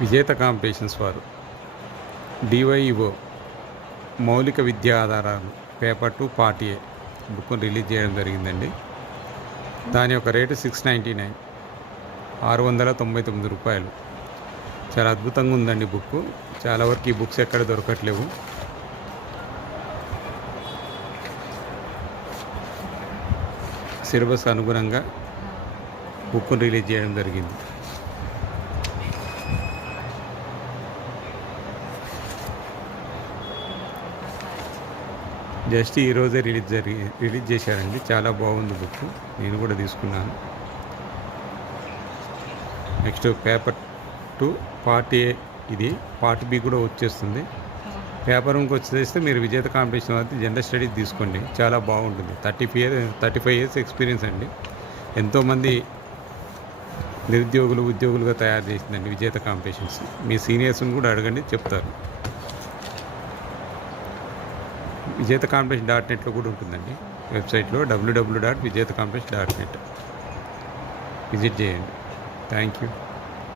విజేత కాంపిటీషన్స్ వారు డివైఓ మౌలిక విద్యా ఆధారాలు paper 2 part A book release చేయడం జరిగిందండి. దాని యొక్క రేటు 699 699 రూపాయలు. చాలా అద్భుతంగా ఉందండి బుక్. చాలా వరకు ఈ బుక్స్ ఎక్కడ దొరకట్లేవు. సిలబస్ అనుగుణంగా బుక్ రిలీజ్ చేయడం జరిగింది. జస్ట్ ఈరోజే రిలీజ్ చేశారండి. చాలా బాగుంది బుక్. నేను కూడా తీసుకున్నాను. నెక్స్ట్ పేపర్ 2 పార్ట్ ఏ, ఇది పార్ట్ బి కూడా వచ్చేస్తుంది. పేపర్ 1కి వచ్చేస్తే మీరు విజేత కాంపిటీషన్ వద్ద జనరల్ స్టడీస్ తీసుకోండి. చాలా బాగుంటుంది. 35 ఇయర్స్ ఎక్స్పీరియన్స్ అండి. ఎంతోమంది నిరుద్యోగులు ఉద్యోగులుగా తయారు చేసిందండి విజేత కాంపిటీషన్స్. మీ సీనియర్స్ని కూడా అడగండి, చెప్తారు. విజేత కాంపిటీషన్ .netలో కూడా ఉంటుందండి. వెబ్సైట్లో www.vijetacompetition.net విజిట్ చేయండి. Thank you.